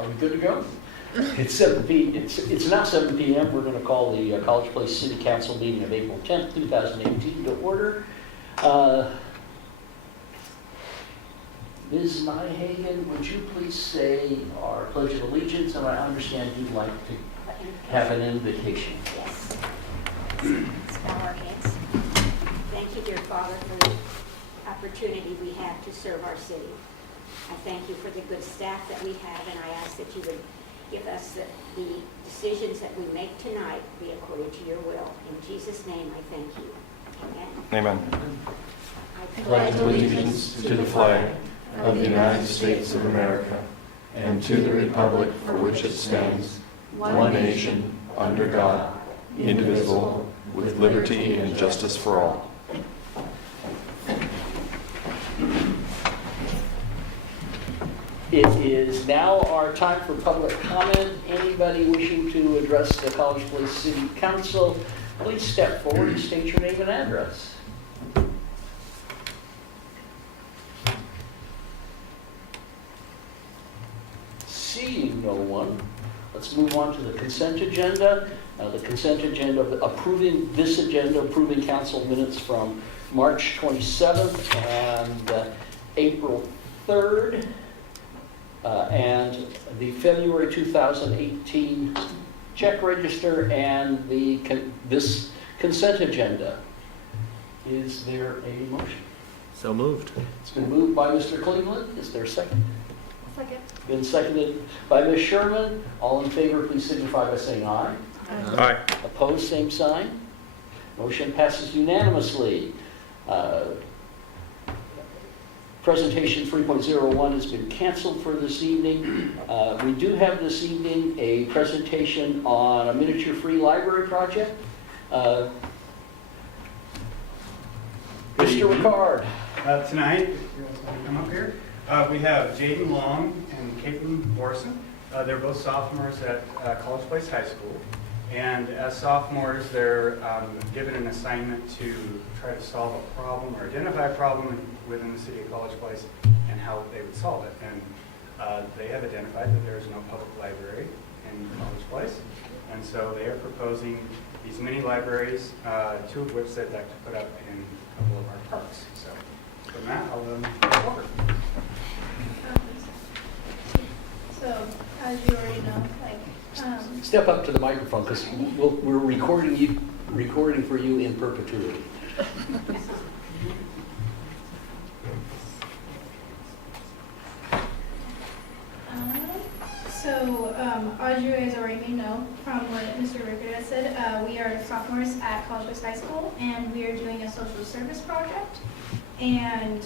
Are we good to go? It's now 7 p.m. We're going to call the College Place City Council meeting of April 10th, 2018 to order. Ms. Nyhagen, would you please say our Pledge of Allegiance? And I understand you'd like to have an invitation. Yes. Let's bow our heads. Thank you, dear Father, for the opportunity we have to serve our city. I thank you for the good staff that we have, and I ask that you would give us the decisions that we make tonight be according to your will. In Jesus' name, I thank you. Amen. Amen. I Pledge allegiance to the flag of the United States of America and to the republic for which it stands, one nation, under God, indivisible, with liberty and justice for all. It is now our time for public comment. Anybody wishing to address the College Place City Council, please step forward and state your name and address. Seeing no one, let's move on to the consent agenda. The consent agenda, approving council minutes from March 27th and April 3rd. And the February 2018 check register and this consent agenda. Is there a motion? So moved. It's been moved by Mr. Cleveland. Is there a second? Second. Been seconded by Ms. Sherman. All in favor, please signify by saying aye. Aye. Opposed, same sign. Motion passes unanimously. Presentation 3.01 has been canceled for this evening. We do have this evening a presentation on a miniature free library project. Mr. Ricard. Tonight, if you guys want to come up here, we have Jaden Long and Caitlin Morrison. They're both sophomores at College Place High School. And as sophomores, they're given an assignment to try to solve a problem or identify a problem within the city of College Place and how they would solve it. And they have identified that there is no public library in College Place. And so they are proposing these mini libraries, two of which they'd like to put up in a couple of our parks. So from that, I'll go over. So, as you already know, Step up to the microphone because we're recording for you in perpetuity. As you guys already may know from what Mr. Rickard has said, we are sophomores at College Place High School, and we are doing a social service project. And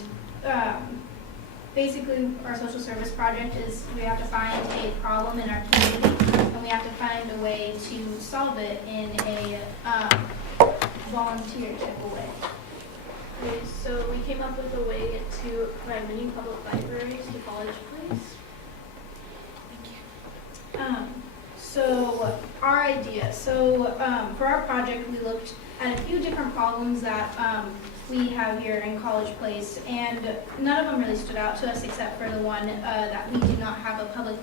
basically, our social service project is we have to find a problem in our community, and we have to find a way to solve it in a volunteer type of way. Okay, so we came up with a way to provide mini public libraries to College Place. So our idea, for our project, we looked at a few different problems that we have here in College Place, and none of them really stood out to us except for the one that we do not have a public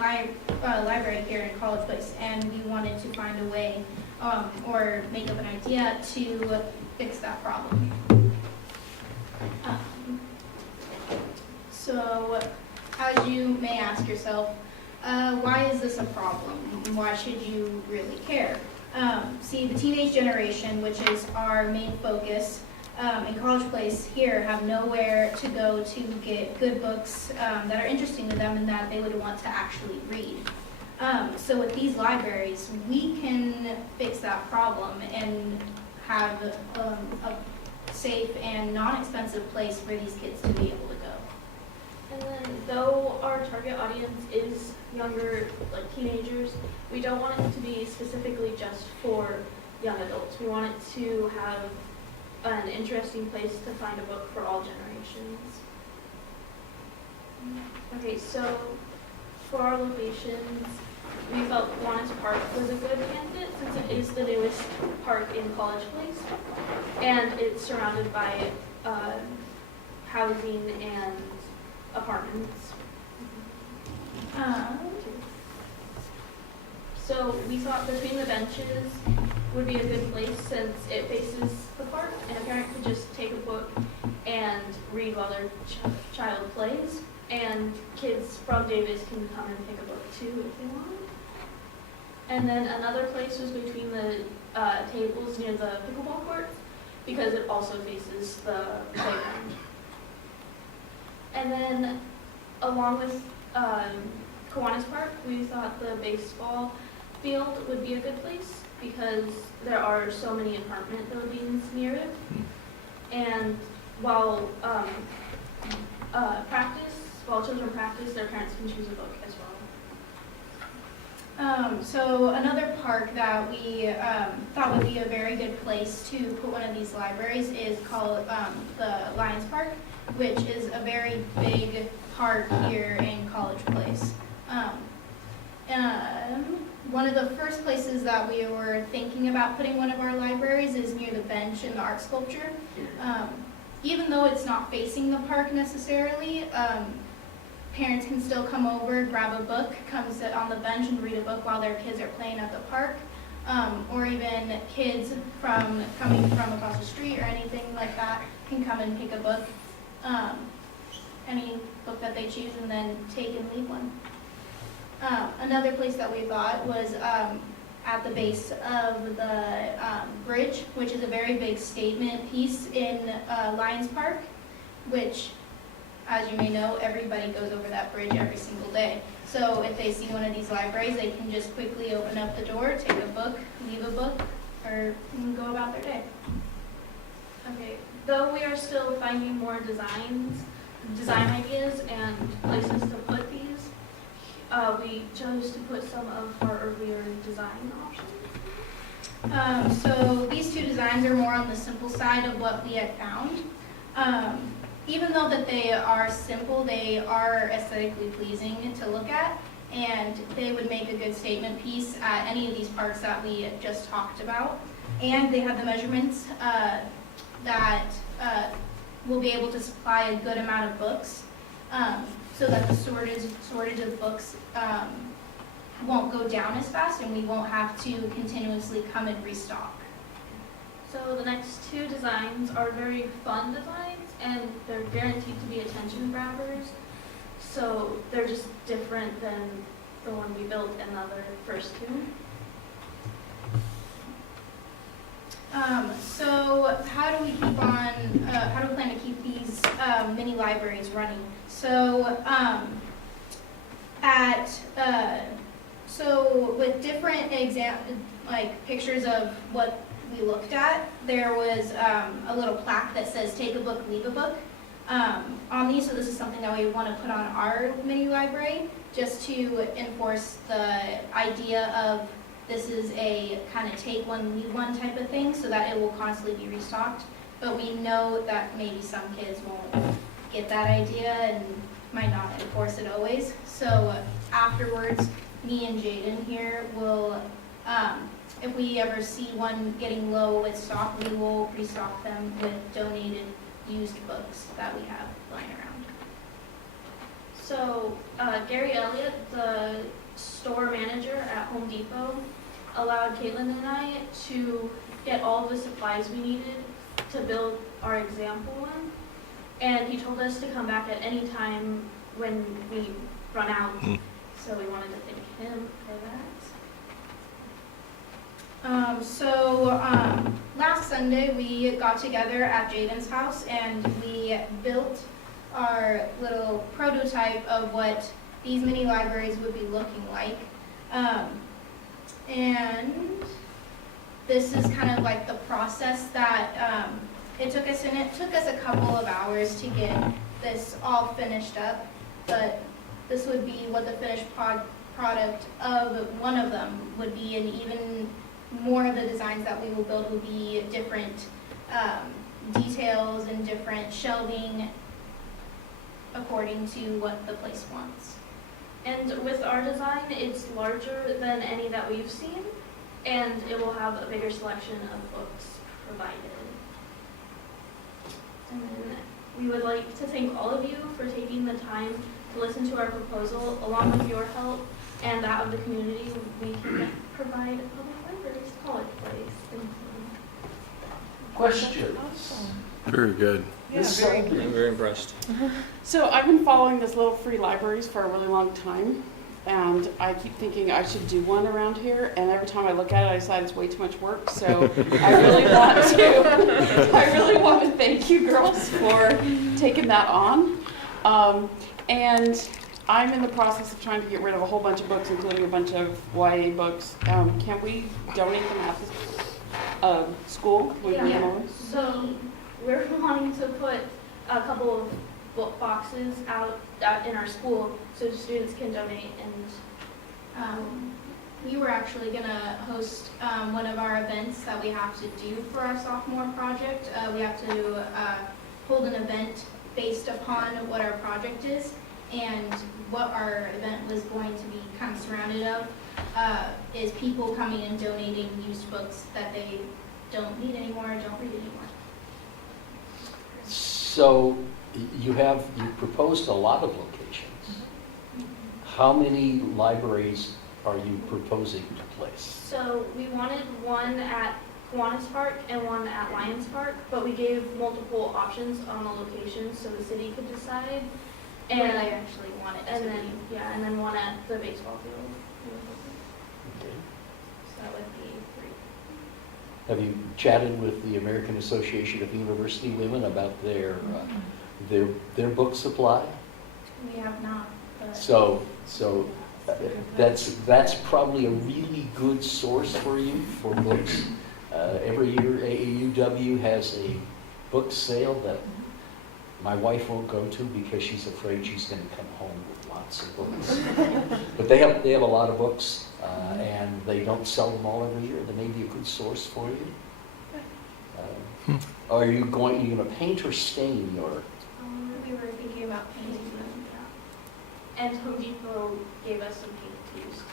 library here in College Place, and we wanted to find a way or make up an idea to fix that problem. So as you may ask yourself, why is this a problem? Why should you really care? See, the teenage generation, which is our main focus in College Place here, have nowhere to go to get good books that are interesting to them and that they would want to actually read. So with these libraries, we can fix that problem and have a safe and non-expensive place for these kids to be able to go. And then though our target audience is younger, like teenagers, we don't want it to be specifically just for young adults. We want it to have an interesting place to find a book for all generations. Okay, so for our locations, we felt Kiwanis Park was a good candidate since it is the newest park in College Place, and it's surrounded by housing and apartments. So we thought between the benches would be a good place since it faces the park and a parent could just take a book and read while their child plays. And kids from Davis can come and pick a book too if they want. And then another place was between the tables near the pickleball court because it also faces the playground. And then along with Kiwanis Park, we thought the baseball field would be a good place because there are so many apartment buildings near it. And while children practice, their parents can choose a book as well. So another park that we thought would be a very good place to put one of these libraries is called the Lions Park, which is a very big park here in College Place. One of the first places that we were thinking about putting one of our libraries is near the bench in the art sculpture. Even though it's not facing the park necessarily, parents can still come over, grab a book, come sit on the bench and read a book while their kids are playing at the park. Or even kids coming from across the street or anything like that can come and pick a book, any book that they choose, and then take and leave one. Another place that we thought was at the base of the bridge, which is a very big statement piece in Lions Park, which, as you may know, everybody goes over that bridge every single day. So if they see one of these libraries, they can just quickly open up the door, take a book, leave a book, or go about their day. Okay, though we are still finding more design ideas and places to put these, we chose to put some of our earlier design options. So these two designs are more on the simple side of what we had found. Even though that they are simple, they are aesthetically pleasing to look at, and they would make a good statement piece at any of these parks that we just talked about. And they have the measurements that will be able to supply a good amount of books, so that the shortage of books won't go down as fast, and we won't have to continuously come and restock. So the next two designs are very fun designs, and they're guaranteed to be attention grabbers. So they're just different than the one we built in the other first two. So how do we plan to keep these mini libraries running? So so with different pictures of what we looked at, there was a little plaque that says "Take a book, leave a book" on these. So this is something that we want to put on our mini library, just to enforce the idea of this is a kind of take one, leave one type of thing, so that it will constantly be restocked. But we know that maybe some kids won't get that idea and might not enforce it always. So afterwards, me and Jaden here will, if we ever see one getting low with stock, we will restock them with donated used books that we have lying around. So Gary Elliott, the store manager at Home Depot, allowed Caitlin and I to get all the supplies we needed to build our example one. And he told us to come back at any time when we run out. So we wanted to thank him for that. Last Sunday we got together at Jaden's house and we built our little prototype of what these mini libraries would be looking like. And this is kind of like the process that it took us a couple of hours to get this all finished up, but this would be what the finished product of one of them would be, and even more of the designs that we will build will be different details and different shelving according to what the place wants. And with our design, it's larger than any that we've seen, and it will have a bigger selection of books provided. And then we would like to thank all of you for taking the time to listen to our proposal, along with your help and that of the community, we can provide public libraries, College Place. Thank you. Questions? Very good. Ms. Selby? I'm very impressed. So I've been following this little free libraries for a really long time, and I keep thinking I should do one around here, and every time I look at it, I decide it's way too much work, so I really want to thank you girls for taking that on. And I'm in the process of trying to get rid of a whole bunch of books, including a bunch of YA books. Can we donate them at the school? Can we bring them over? So we're wanting to put a couple of book boxes out in our school so students can donate and We were actually going to host one of our events that we have to do for our sophomore project. We have to hold an event based upon what our project is, and what our event was going to be kind of surrounded of is people coming and donating used books that they don't need anymore, don't read anymore. So you proposed a lot of locations. How many libraries are you proposing to place? so we wanted one at Kiwanis Park and one at Lions Park, but we gave multiple options on the locations so the city could decide. And Where they actually want it to and be. then and then one at the baseball field. Okay. So that would be 3. Have you chatted with the American Association of University Women about their book supply? We have not, but So that's probably a really good source for you for books. Every year AAUW has a book sale that my wife won't go to because she's afraid she's going to come home with lots of books. But they have a lot of books, and they don't sell them all every year. They may be a good source for you. Are you going to paint or stain your? we were thinking about painting them. And Home Depot gave us some paint to use too.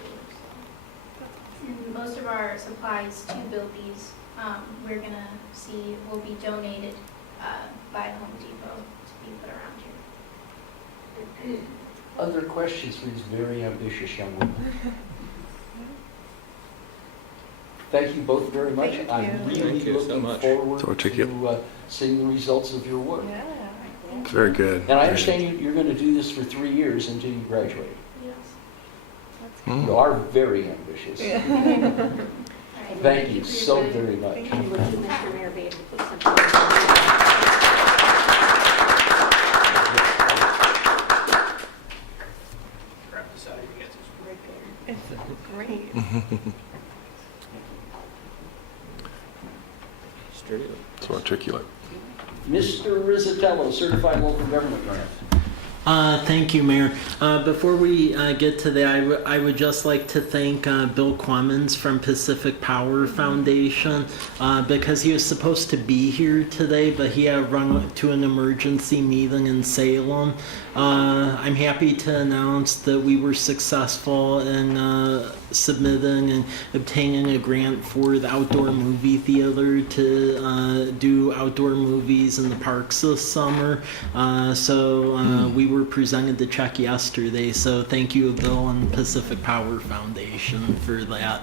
And most of our supplies to build these, we're gonna see will be donated by Home Depot to be put around here. Other questions for these very ambitious young women? Thank you both very much. Thank you. I'm really Thank you so looking much. forward So articulate. to seeing the results of your work. Yeah. Very good. And I understand you're going to do this for 3 years until you graduate. Yes. Hmm. You are very ambitious. Yeah. All right. Thank you for so your time. very much. And would you, Mr. Mayor, be able to put something? Grab this out of your guys'. It's great. Sturdy. So articulate. Mr. Rizzatello, Certified Local Government Grant. Thank you, Mayor. Before we get to that, I would just like to thank Bill Clemens from Pacific Power Foundation because he was supposed to be here today, but he had run to an emergency meeting in Salem. I'm happy to announce that we were successful in submitting and obtaining a grant for the outdoor movie theater to do outdoor movies in the parks this summer. So we were presented the check yesterday, so thank you, Bill and Pacific Power Foundation for that.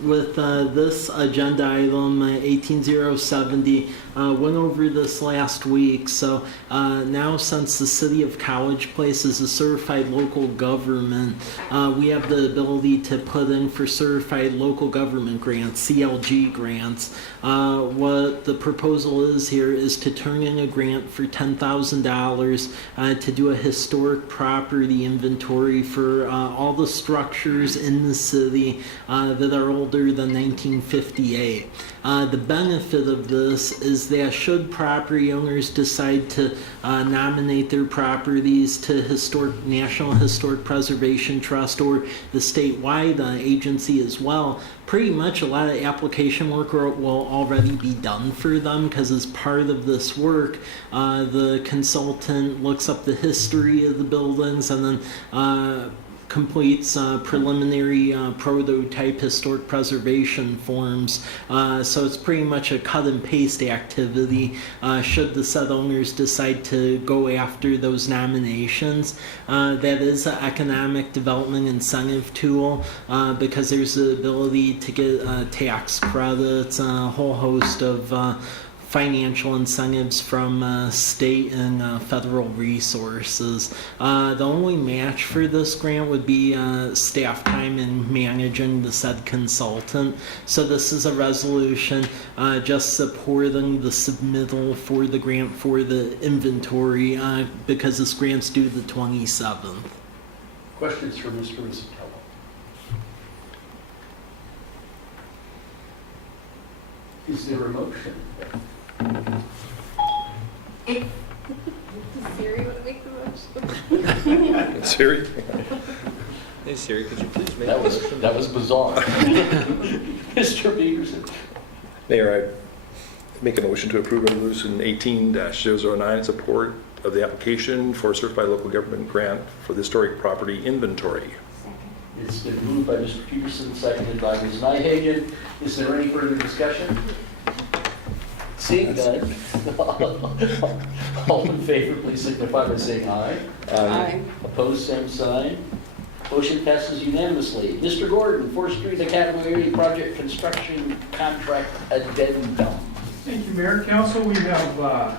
With this agenda item, 18070, went over this last week. So now, since the City of College Place is a certified local government, we have the ability to put in for certified local government grants, CLG grants. What the proposal is here is to turn in a grant for $10,000 to do a historic property inventory for all the structures in the city that are older than 1958. The benefit of this is that should property owners decide to nominate their properties to National Historic Preservation Trust or the statewide agency as well, pretty much a lot of application work will already be done for them, because as part of this work, the consultant looks up the history of the buildings and then completes preliminary prototype historic preservation forms. So it's pretty much a cut and paste activity should the said owners decide to go after those nominations. That is an economic development incentive tool because there's the ability to get tax credits, a whole host of financial incentives from state and federal resources. The only match for this grant would be staff time in managing the said consultant. So this is a resolution just supporting the submittal for the grant for the inventory because this grant's due the 27th. Questions for Mr. Rusatello? Is there a motion? Does Siri want to make the motion? Siri? Hey Siri, could you please make a motion? That was bizarre. Mr. Peterson? Mayor, I make a motion to approve resolution 18-009 in support of the application for a certified local government grant for the historic property inventory. It's been moved by Mr. Peterson, seconded by Ms. Nyhagen. Is there any further discussion? Seeing none, all in favor, please signify by saying aye. Aye. Opposed, same sign. Motion passes unanimously. Mr. Gordon, 4th Street Academy Project Construction Contract Addendum. Thank you, Mayor. Council, we have a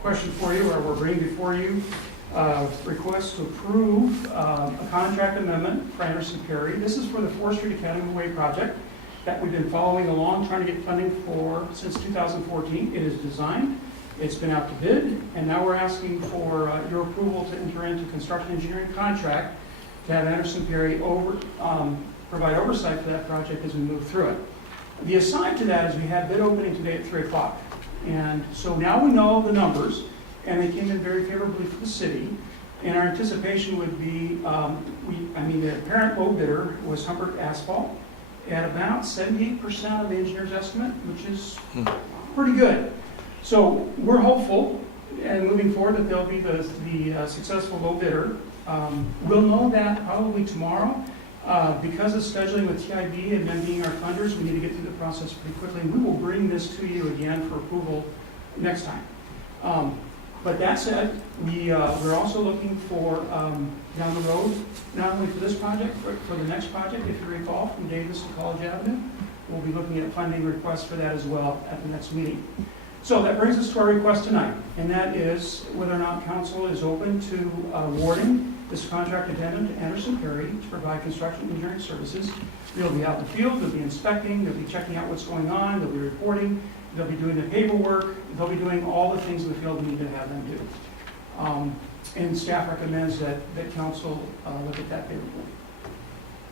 question for you, or we're bringing before you request to approve a contract amendment for Anderson Perry. This is for the 4th Street Academy Way project that we've been following along, trying to get funding for since 2014. It is designed, it's been out to bid, and now we're asking for your approval to enter into construction engineering contract to have Anderson Perry provide oversight for that project as we move through it. The aside to that is we had bid opening today at 3 o'clock. And so now we know the numbers, and they came in very favorably for the city. And our anticipation would be, the apparent low bidder was Humbert Asphalt at about 78% of the engineer's estimate, which is pretty good. So we're hopeful, and moving forward, that they'll be the successful low bidder. We'll know that probably tomorrow. Because of scheduling with TIB and them being our funders, we need to get through the process pretty quickly. We will bring this to you again for approval next time. But that said, we're also looking for down the road, not only for this project, but for the next project, if you recall, from Davis to College Avenue. We'll be looking at funding requests for that as well at the next meeting. So that brings us to our request tonight, and that is whether or not council is open to awarding this contract addendum to Anderson Perry to provide construction engineering services. They'll be out in the field, they'll be inspecting, they'll be checking out what's going on, they'll be reporting, they'll be doing the paperwork, they'll be doing all the things in the field we need to have them do. And staff recommends that council look at that favorably.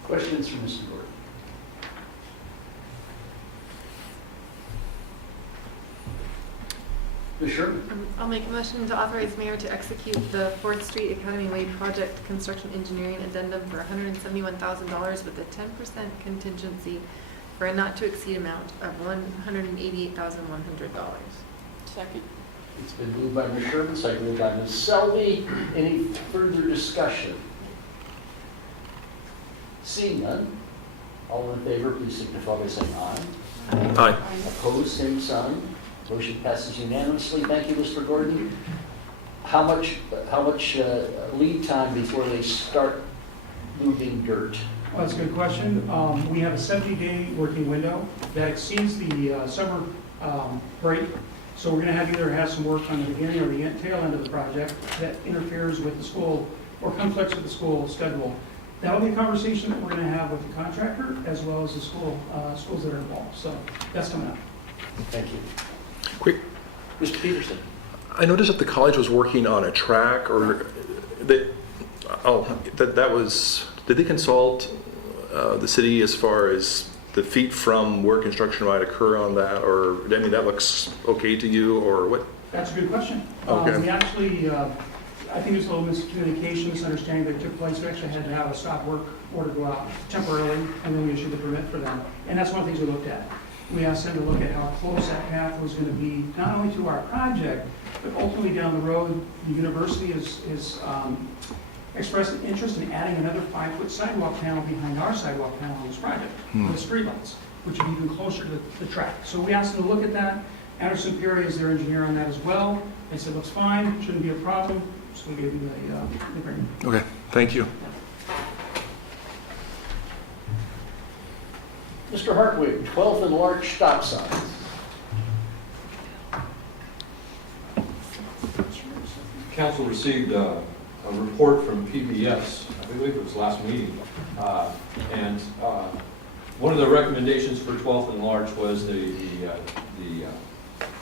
Questions for Mr. Gordon? Ms. Sherman? I'll make a motion to authorize the mayor to execute the 4th Street Academy Way project construction engineering addendum for $171,000 with a 10% contingency for a not to exceed amount of $188,100. Second. It's been moved by Ms. Sherman, seconded by Ms. Selby. Any further discussion? Seeing none, all in favor, please signify by saying aye. Aye. Opposed, same sign. Motion passes unanimously. Thank you, Mr. Gordon. How much lead time before they start moving dirt? Well, that's a good question. We have a 70-day working window that exceeds the summer break. So we're going to have either have some work on the beginning or the tail end of the project that interferes with the school or conflicts with the school schedule. That'll be a conversation that we're going to have with the contractor as well as the schools that are involved. So that's coming up. Thank you. Quick, Mr. Peterson? I noticed that the college was working on a track, or did they consult the city as far as the feet from where construction might occur on that, or that looks okay to you, or what? That's a good question. Okay. We actually, I think there's a little miscommunication, misunderstanding that took place. We actually had to have a stop work order go out temporarily, and then we issued the permit for them. And that's one of the things we looked at. We asked them to look at how close that path was going to be, not only to our project, but ultimately down the road. The university expressed an interest in adding another 5-foot sidewalk panel behind our sidewalk panel on this project, for the streetlights, which would be even closer to the track. So we asked them to look at that. Anderson Perry is their engineer on that as well. They said, looks fine, shouldn't be a problem, so we gave them the agreement. Okay, thank you. Mr. Hartwig, 12th and Larch stop signs. Council received a report from PBS, I believe it was last meeting, and one of the recommendations for 12th and Larch was the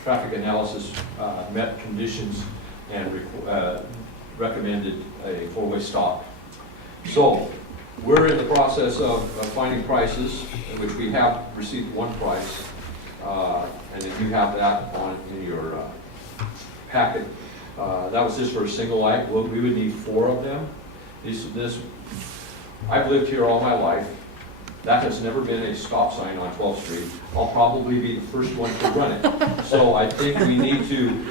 traffic analysis met conditions and recommended a four-way stop. So we're in the process of finding prices, in which we have received one price, and if you have that in your packet. That was just for a single light. Well, we would need 4 of them. I've lived here all my life. That has never been a stop sign on 12th Street. I'll probably be the first one to run it. So I think we need to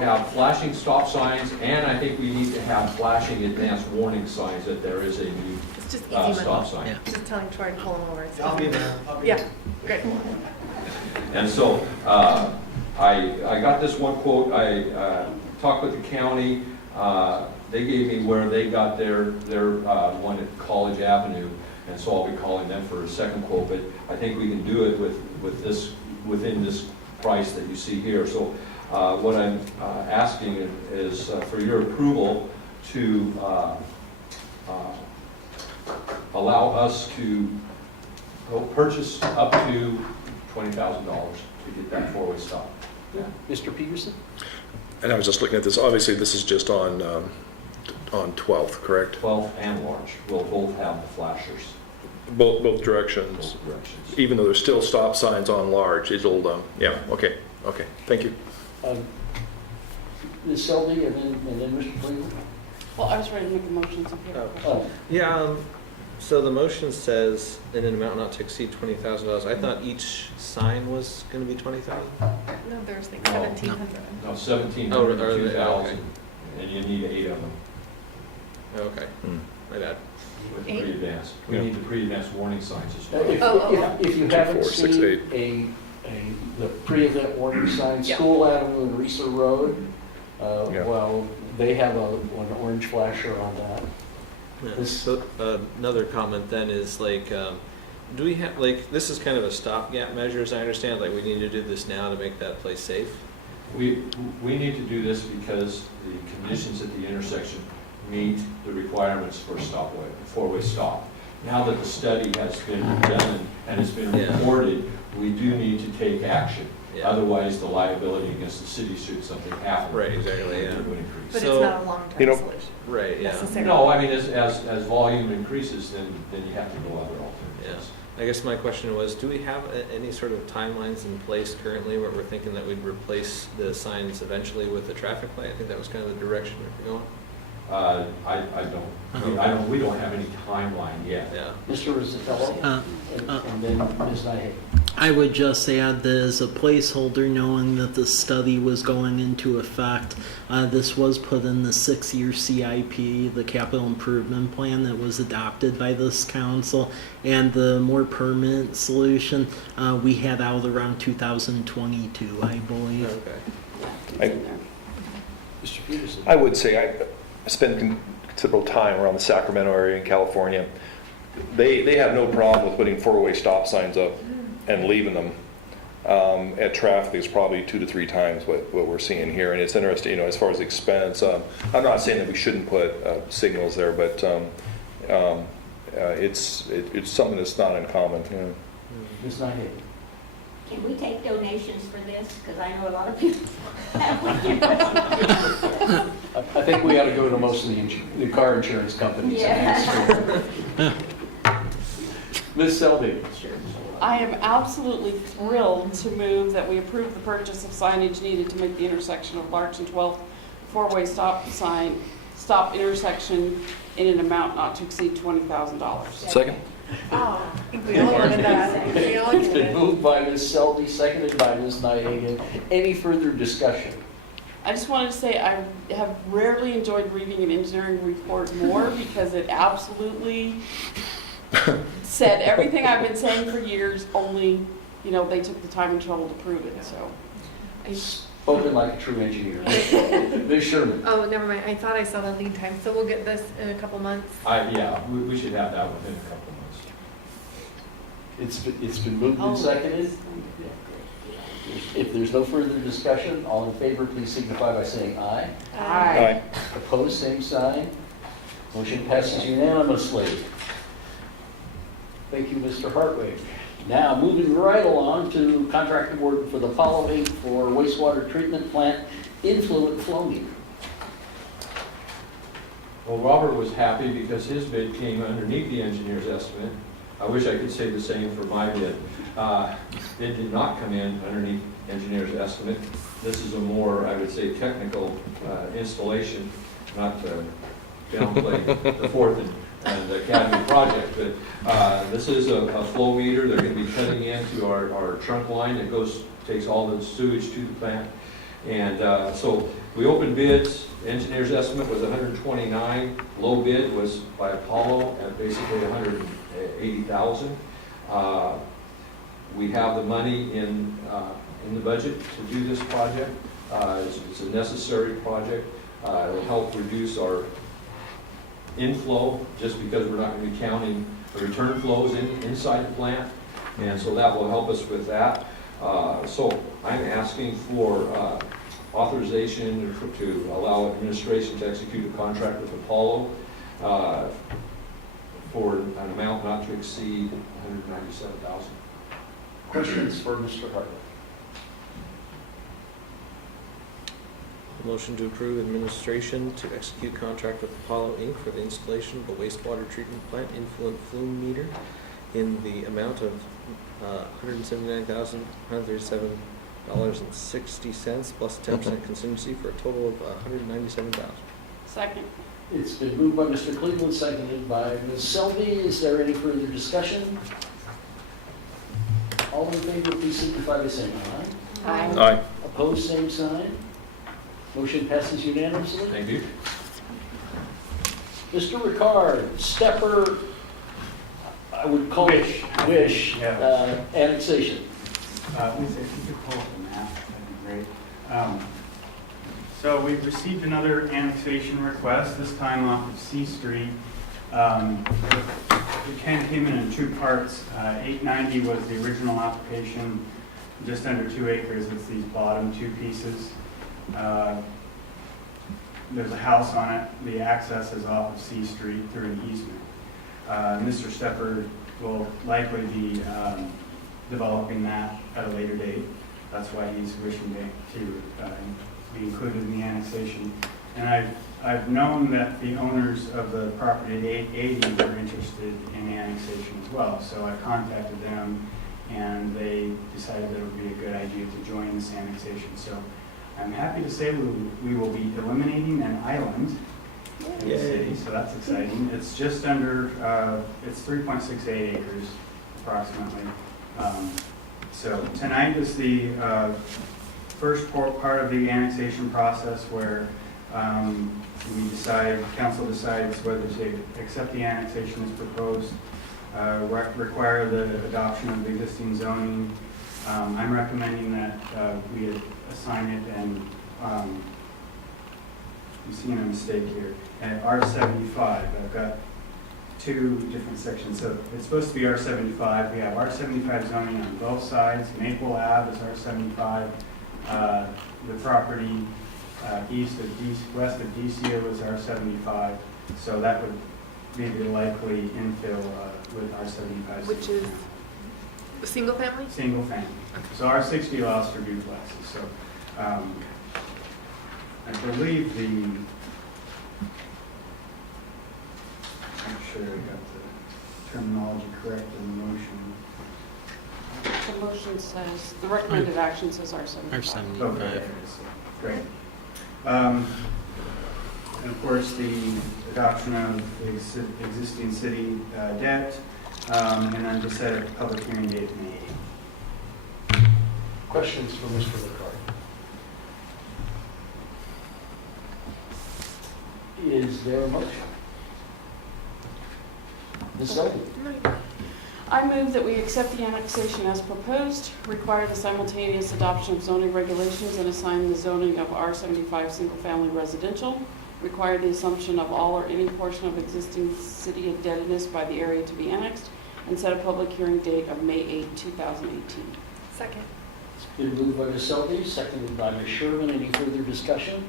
have flashing stop signs, and I think we need to have flashing advance warning signs that there is a new It's just easy stop money. sign. Yeah. Just telling Troy to pull him over. I'll be there. Yeah, great. And so I got this one quote. I talked with the county. They gave me where they got their one at College Avenue, and so I'll be calling them for a second quote. But I think we can do it within this price that you see here. So what I'm asking is for your approval to allow us to purchase up to $20,000 to get that four-way stop. Mr. Peterson? And I was just looking at this, obviously this is just on 12th, correct? 12th and Larch will both have the flashers, Both directions, both directions. even though there's still stop signs on Larch, it'll, yeah, okay, thank you. Ms. Selby and then Mr. Cleveland? Well, I was ready to make a motion, so if you have a question. Yeah, so the motion says in an amount not to exceed $20,000. I thought each sign was going to be $20,000. No, there's like No. 1,700. No, 1,700 Oh, are to they? 2,000, Okay. and you need 8 of them Okay, my bad. with the 8? pre-advanced. We Yeah. need the pre-advanced warning signs as If, well. if you haven't 4, 6, seen the pre-event warning sign, Yeah. School Avenue and Reeser Road, Yeah. well, they have an orange flasher on that. Yeah. This- So another comment then is like, do we have, like, this is kind of a stopgap measure, as I understand, like we need to do this now to make that place safe? We need to do this because the conditions at the intersection meet the requirements for four-way stop. Now that the study has been done and it's been Yeah. reported, we do need to take action. Yeah. Otherwise, the liability against the city should something happen. Right, exactly, yeah. It would increase. But So- it's not a long-term You know- solution. Right, yeah. Necessarily. No, I mean, as volume increases, then you have to go other alternatives. I guess my question was, do we have any sort of timelines in place currently where we're thinking that we'd replace the signs eventually with a traffic light? I think that was kind of the direction we were going. I don't, we don't have any timeline yet. Yeah. Mr. Rizzatello? And then Ms. Nyhay. I would just add that as a placeholder, knowing that the study was going into effect, this was put in the 6-year CIP, the capital improvement plan that was adopted by this council, and the more permanent solution we had out around 2022, I believe. Okay. It's in there. Mr. Peterson? I would say I spent considerable time around the Sacramento area in California. They have no problem with putting four-way stop signs up and leaving them. At traffic, it's probably 2 to 3 times what we're seeing here. And it's interesting, as far as expense, I'm not saying that we shouldn't put signals there, but it's something that's not uncommon. Ms. Nyhay? Can we take donations for this? Because I know a lot of people have. I think we ought to go to most of the car insurance companies and ask for Ms. Selby? I am absolutely thrilled to move that we approve the purchase of signage needed to make the intersection of Larch and 12th four-way stop intersection in an amount not to exceed $20,000. Second? Oh, I think we all wanted that. We all It's get been it. moved by Ms. Selby, seconded by Ms. Nyhagan. Any further discussion? I just wanted to say I have rarely enjoyed reading an engineering report more because it absolutely said everything I've been saying for years, only, they took the time and trouble to prove it, so. Spoken like a true engineer. Ms. Sherman. Oh, never mind. I thought I saw the lead time, so we'll get this in a couple months. Yeah, we should have that within a couple months. It's been moved and seconded. If there's no further discussion, all in favor, please signify by saying aye. Aye. Opposed, same sign. Motion passes unanimously. Thank you, Mr. Hartwig. Now, moving right along to contract award for the Apollo 8 for wastewater treatment plant influent flow meter. Well, Robert was happy because his bid came underneath the engineer's estimate. I wish I could say the same for my bid. It did not come in underneath engineer's estimate. This is a more, I would say, technical installation, not to downplay the fourth and the Academy project, but this is a flow meter. They're going to be cutting into our trunk line that takes all the sewage to the plant. And so we opened bids. Engineer's estimate was 129. Low bid was by Apollo at basically 180,000. We have the money in the budget to do this project. It's a necessary project. It'll help reduce our inflow, just because we're not going to be counting the return flows inside the plant, and so that will help us with that. So I'm asking for authorization to allow administration to execute a contract with Apollo for an amount not to exceed $197,000. Questions for Mr. Hartwig? Motion to approve administration to execute contract with Apollo Inc. for the installation of a wastewater treatment plant influent flume meter in the amount of $179,137.60 plus 10% contingency for a total of $197,000. Second. It's been moved by Mr. Cleveland, seconded by Ms. Selby. Is there any further discussion? All in favor, please signify by saying aye. Aye. Opposed, same sign. Motion passes unanimously. Thank you. Mr. Ricard, stepper, I would call it wish, Yeah. annexation. Lisa, if you could pull up the map, that'd be great. So we've received another annexation request, this time off of C Street. It kind of came in two parts. 890 was the original application, just under 2 acres. It's these bottom two pieces. There's a house on it. The access is off of C Street through an easement. Mr. Stepper will likely be developing that at a later date. That's why he's wishing to be included in the annexation. And I've known that the owners of the property at 880 were interested in the annexation as well. So I contacted them, and they decided that it would be a good idea to join this annexation. So I'm happy to say we will be eliminating an island in the city, so that's exciting. It's just under, it's 3.68 acres approximately. So tonight is the first part of the annexation process where council decides whether to accept the annexation as proposed, require the adoption of the existing zoning. I'm recommending that we assign it, and I'm seeing a mistake here, at R75. I've got two different sections. So it's supposed to be R75. We have R75 zoning on both sides. Maple Ave is R75. The property west of DCO is R75. So that would be the likely infill with R75. Which is single family? Single family. Okay. So R60 allows for duplexes. So I believe I'm sure I got the terminology correct in the motion. The motion says, the recommended action says R75. Okay, there it is. Great. And of course, the adoption of the existing city debt, and then to set a public hearing date of May 8th. Questions for Mr. Ricard? Is there a motion? Ms. Sullivan? I move that we accept the annexation as proposed, require the simultaneous adoption of zoning regulations, and assign the zoning of R75 single-family residential, require the assumption of all or any portion of existing city indebtedness by the area to be annexed, and set a public hearing date of May 8, 2018. Second. It's been moved by Ms. Selby, seconded by Ms. Sherman. Any further discussion?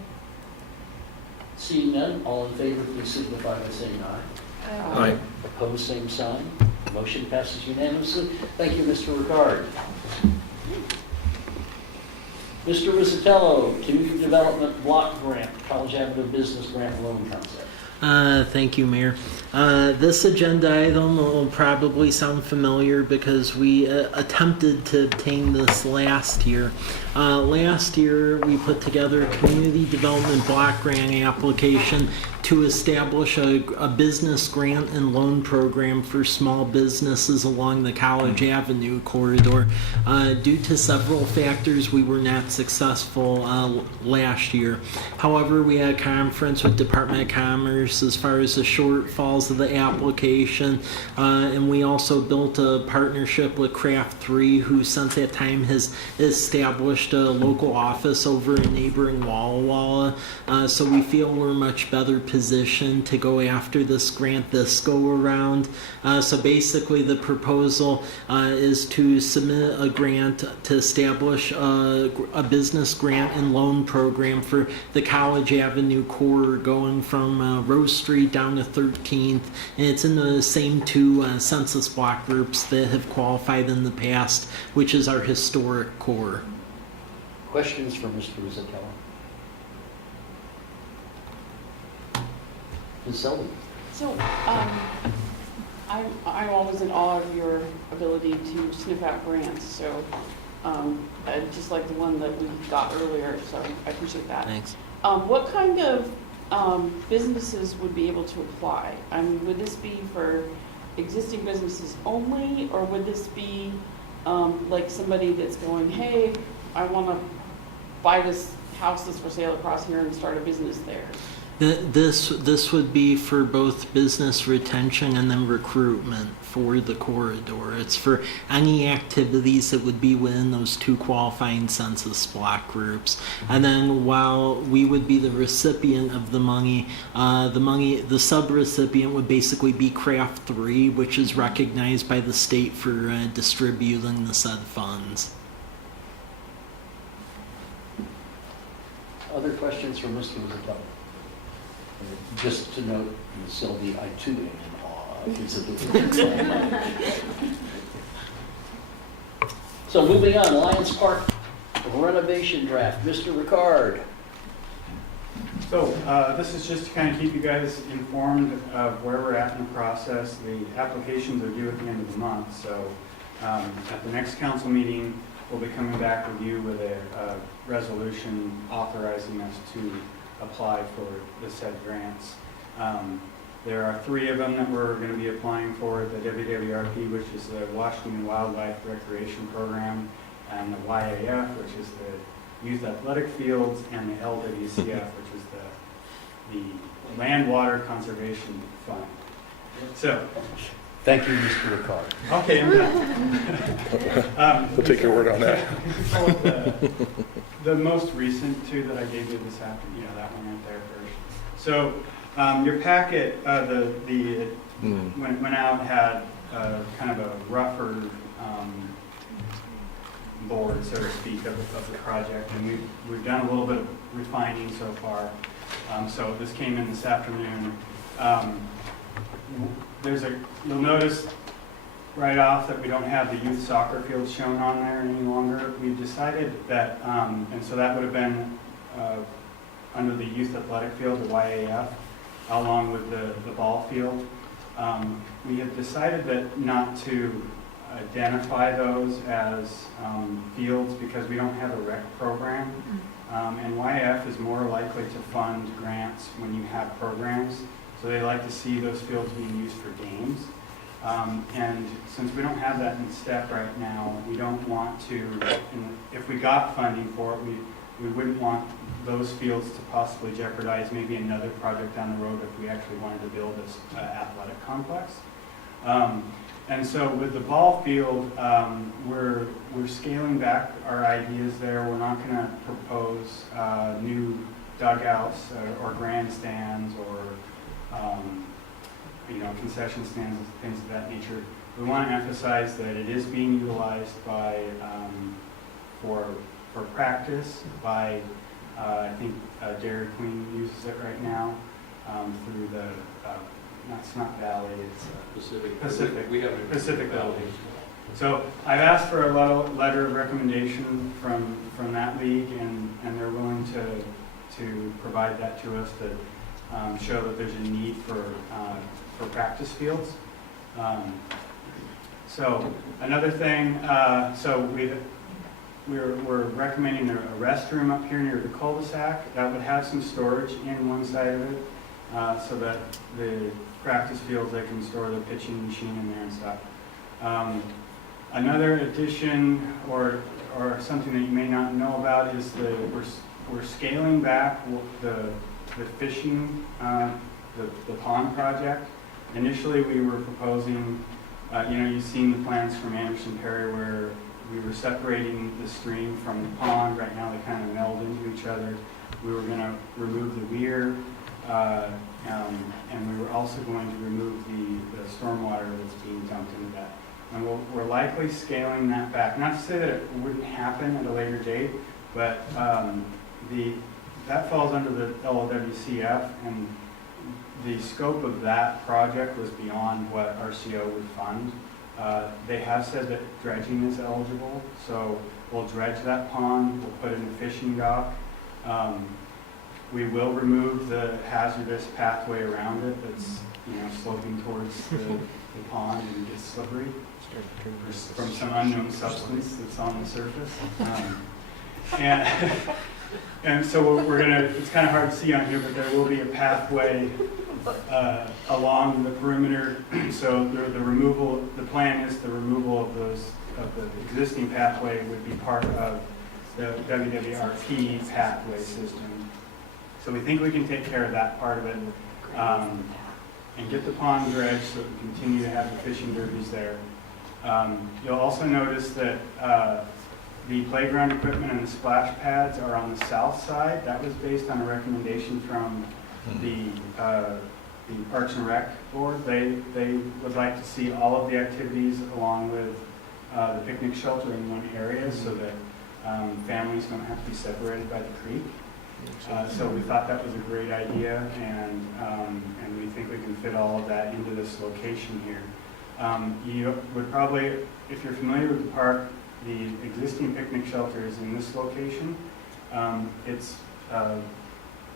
Seeing none, all in favor, please signify by saying aye. Aye. Opposed, same sign. Motion passes unanimously. Thank you, Mr. Ricard. Mr. Rizzatello, Community Development Block Grant, College Avenue Business Grant Loan Concept. Thank you, Mayor. This agenda item will probably sound familiar because we attempted to obtain this last year. Last year, we put together a community development block grant application to establish a business grant and loan program for small businesses along the College Avenue corridor. Due to several factors, we were not successful last year. However, we had a conference with Department of Commerce as far as the shortfalls of the application, and we also built a partnership with Craft 3, who since that time has established a local office over in neighboring Walla Walla. So we feel we're much better positioned to go after this grant this go around. So basically the proposal is to submit a grant to establish a business grant and loan program for the College Avenue corridor going from Rose Street down to 13th, and it's in the same two census block groups that have qualified in the past, which is our historic core. Questions for Mr. Rizzatello? Ms. Selby? So, I'm always in awe of your ability to sniff out grants, so just like the one that we got earlier, so I appreciate that. Thanks. What kind of businesses would be able to apply? I mean, would this be for existing businesses only, or would this be like somebody that's going, hey, I want to buy this house that's for sale across here and start a business there? This would be for both business retention and then recruitment for the corridor. It's for any activities that would be within those two qualifying census block groups. And then while we would be the recipient of the money, the sub-recipient would basically be Craft 3, which is recognized by the state for distributing the said funds. Other questions from Mr. Rizzatello? Just to note, Ms. Selby, I too am in awe of his ability. So moving on, Lions Park renovation draft. Mr. Ricard. So this is just to kind of keep you guys informed of where we're at in the process. The applications are due at the end of the month, so at the next council meeting, we'll be coming back with you with a resolution authorizing us to apply for the said grants. There are 3 of them that we're going to be applying for: the WWRP, which is the Washington Wildlife Recreation Program, and the YAF, which is the Youth Athletic Fields, and the LWCF, which is the Land Water Conservation Fund. So, Thank you, Mr. Ricard. okay, I'm done. We'll take your word on that. The most recent 2 that I gave you this afternoon, that one right there first. So your packet, when it went out, had kind of a rougher board, so to speak, of the project, and we've done a little bit of refining so far. So this came in this afternoon. You'll notice right off that we don't have the youth soccer field shown on there any longer. We've decided that, and so that would have been under the youth athletic field, the YAF, along with the ball field. We have decided that not to identify those as fields because we don't have a rec program. And YAF is more likely to fund grants when you have programs. So they like to see those fields being used for games. And since we don't have that in step right now, we don't want to, if we got funding for it, we wouldn't want those fields to possibly jeopardize maybe another project down the road if we actually wanted to build this athletic complex. And so with the ball field, we're scaling back our ideas there. We're not going to propose new dugouts or grandstands or concession stands and things of that nature. We want to emphasize that it is being utilized by for practice by I think Dairy Queen uses it right now through the it's not Valley, it's Pacific. We have Pacific Valley. So I've asked for a letter of recommendation from that league, and they're willing to provide that to us to show that there's a need for practice fields. So another thing, so we're recommending a restroom up here near the cul-de-sac that would have some storage in one side of it, so that the practice fields, they can store their pitching machine in there and stuff. Another addition or something that you may not know about is we're scaling back the fishing, the pond project. Initially, we were proposing, you've seen the plans from Anderson Perry where we were separating the stream from the pond. Right now, they kind of meld into each other. We were going to remove the weir, and we were also going to remove the stormwater that's being dumped into that. And we're likely scaling that back. Not to say that it wouldn't happen at a later date, but that falls under the LWCF, and the scope of that project was beyond what RCO would fund. They have said that dredging is eligible, so we'll dredge that pond, we'll put in a fishing dock. We will remove the hazardous pathway around it that's sloping towards the pond and gets slippery from some unknown substance that's on the surface. And so we're gonna, it's kind of hard to see on here, but there will be a pathway along the perimeter. So the plan is the removal of the existing pathway would be part of the WWRP pathway system. So we think we can take care of that part of it and get the pond dredged so we continue to have the fishing derbies there. You'll also notice that the playground equipment and the splash pads are on the south side. That was based on a recommendation from the Parks and Rec Board. They would like to see all of the activities along with the picnic shelter in one area so that families don't have to be separated by the creek. So we thought that was a great idea, and we think we can fit all of that into this location here. You would probably, if you're familiar with the park, the existing picnic shelter is in this location. It's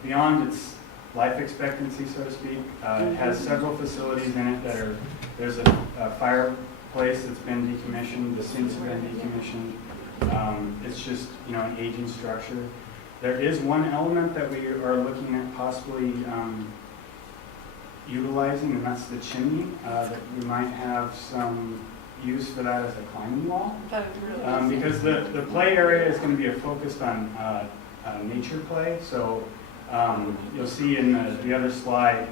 beyond its life expectancy, so to speak. It has several facilities in it that are, there's a fireplace that's been decommissioned, the sinks have been decommissioned. It's just, an aging structure. There is one element that we are looking at possibly utilizing, and that's the chimney, that we might have some use for that as a climbing wall. Because the play area is going to be focused on nature play. So you'll see in the other slide,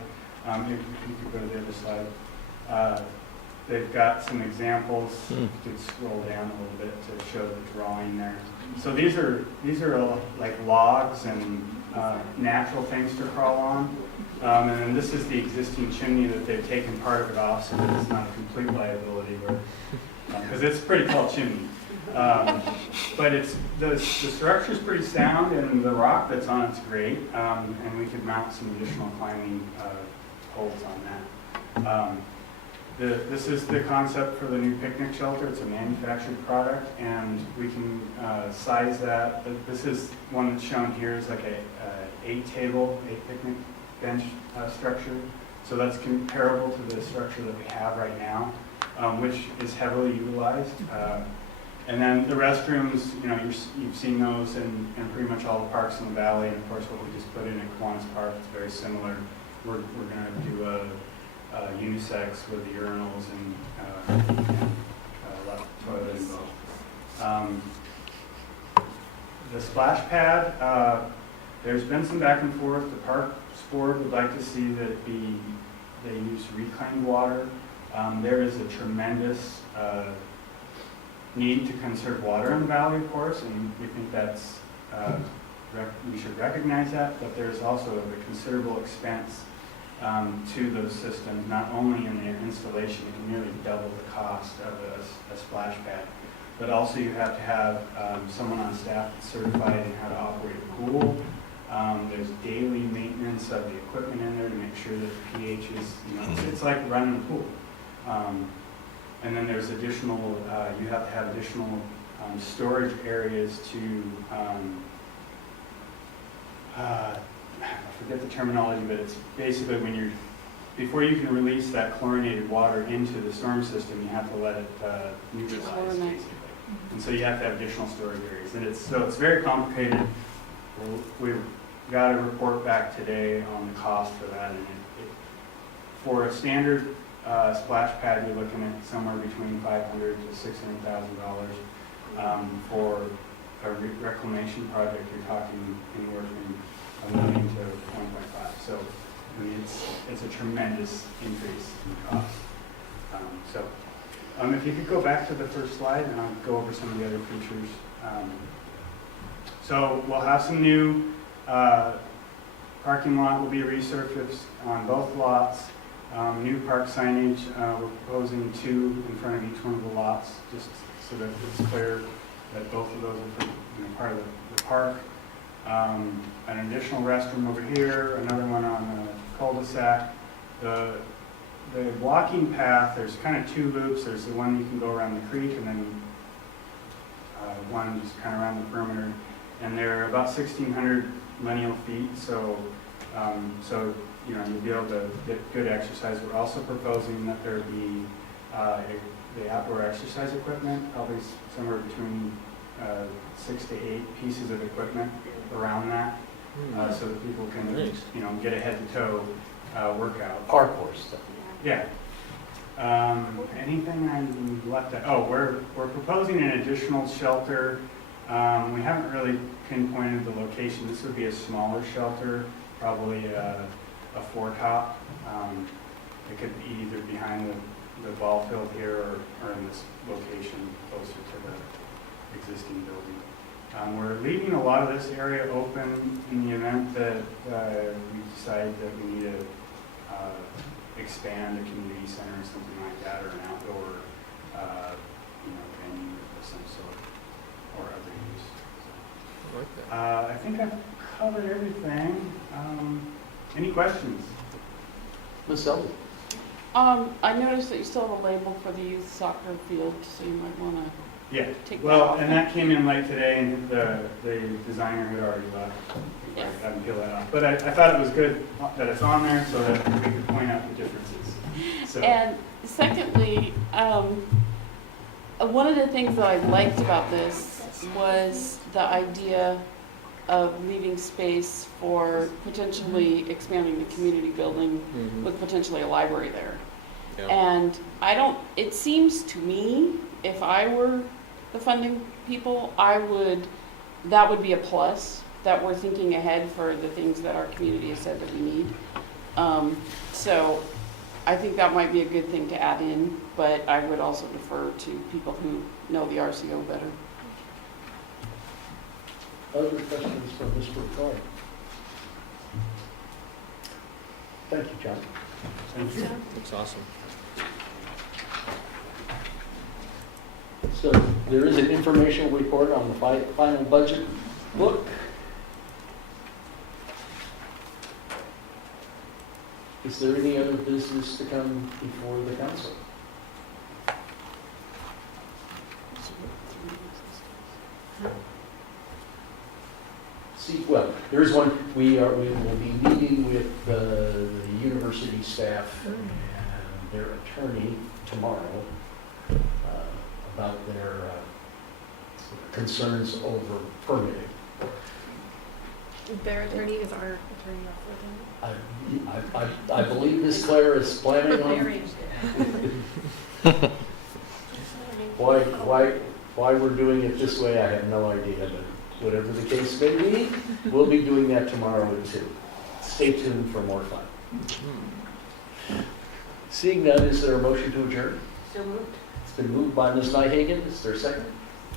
if you could go to the other slide, they've got some examples. You could scroll down a little bit to show the drawing there. So these are like logs and natural things to crawl on. And then this is the existing chimney that they've taken part of it off so that it's not a complete liability, because it's a pretty tall chimney. But the structure's pretty sound, and the rock that's on it's great, and we could mount some additional climbing poles on that. This is the concept for the new picnic shelter. It's a manufactured product, and we can size that. This is one that's shown here is like a 8 picnic bench structure. So that's comparable to the structure that we have right now, which is heavily utilized. And then the restrooms, you've seen those in pretty much all the parks in the valley, and of course what we just put in at Kiwanis Park is very similar. We're going to do a unisex with the urinals and toilet involved. The splash pad, there's been some back and forth. The Parks Board would like to see that they use reclaimed water. There is a tremendous need to conserve water in the valley, of course, and we think that's, we should recognize that, but there's also a considerable expense to those systems, not only in their installation, it can nearly double the cost of a splash pad, but also you have to have someone on staff that's certified in how to operate a pool. There's daily maintenance of the equipment in there to make sure that the pH is, it's like running a pool. And then there's additional, you have to have additional storage areas to, I forget the terminology, but it's basically when before you can release that chlorinated water into the storm system, you have to let it neutralize, basically. And so you have to have additional storage areas. And it's very complicated. We've got a report back today on the cost for that. And for a standard splash pad, you're looking at somewhere between $500,000 to $600,000. For a reclamation project, you're talking anywhere from $1 million to 1.5. So I mean, it's a tremendous increase in cost. If you could go back to the first slide, and I'll go over some of the other features. So we'll have some new parking lot will be resurfaced on both lots. New park signage, we're proposing 2 in front of each one of the lots, just so that it's clear that both of those are part of the park. An additional restroom over here, another one on the cul-de-sac. The walking path, there's kind of 2 loops. There's the one you can go around the creek, and then one just kind of around the perimeter. And they're about 1,600 lineal feet, so you'll be able to get good exercise. We're also proposing that there be the outdoor exercise equipment, probably somewhere between 6 to 8 pieces of equipment around that, so that people can, get a head-to-toe workout. Parkour stuff. Yeah. Anything I left out? Oh, we're proposing an additional shelter. We haven't really pinpointed the location. This would be a smaller shelter, probably a 4-top. It could be either behind the ball field here or in this location closer to the existing building. We're leaving a lot of this area open in the event that we decide that we need to expand a community center or something like that, or an outdoor venue of some sort, or other use. I like that. I think I've covered everything. Any questions? Ms. Elder? I noticed that you still have a label for the youth soccer field, so you might want to Yeah. take that Well, off. and that came in late today, and the designer had already left. Yeah. I haven't peeled that off. But I thought it was good that it's on there so that we could point out the differences. So. And secondly, one of the things that I liked about this was the idea of leaving space for potentially expanding the community building with potentially a library there. Yeah. And it seems to me, if I were the funding people, that would be a plus, that we're thinking ahead for the things that our community has said that we need. So I think that might be a good thing to add in, but I would also defer to people who know the RCO better. Other questions from Mr. Clark? Thank you, John. Thank you. That's awesome. So there is an informational report on the final budget book. Is there any other business to come before the council? See, well, there is one. We will be meeting with the university staff and their attorney tomorrow about their concerns over permitting. Their attorney is our attorney for them. I believe Ms. Claire is planning They on arranged it. why we're doing it this way. I have no idea, but whatever the case may be. We'll be doing that tomorrow at 2. Stay tuned for more fun. Seeing none, is there a motion to adjourn? So moved. It's been moved by Ms. Nyhagen. Is there a second?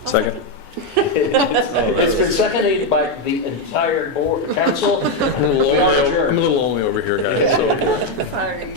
Second. It's been seconded by the entire board, council. I'm a little lonely over here, guys. So. Sorry.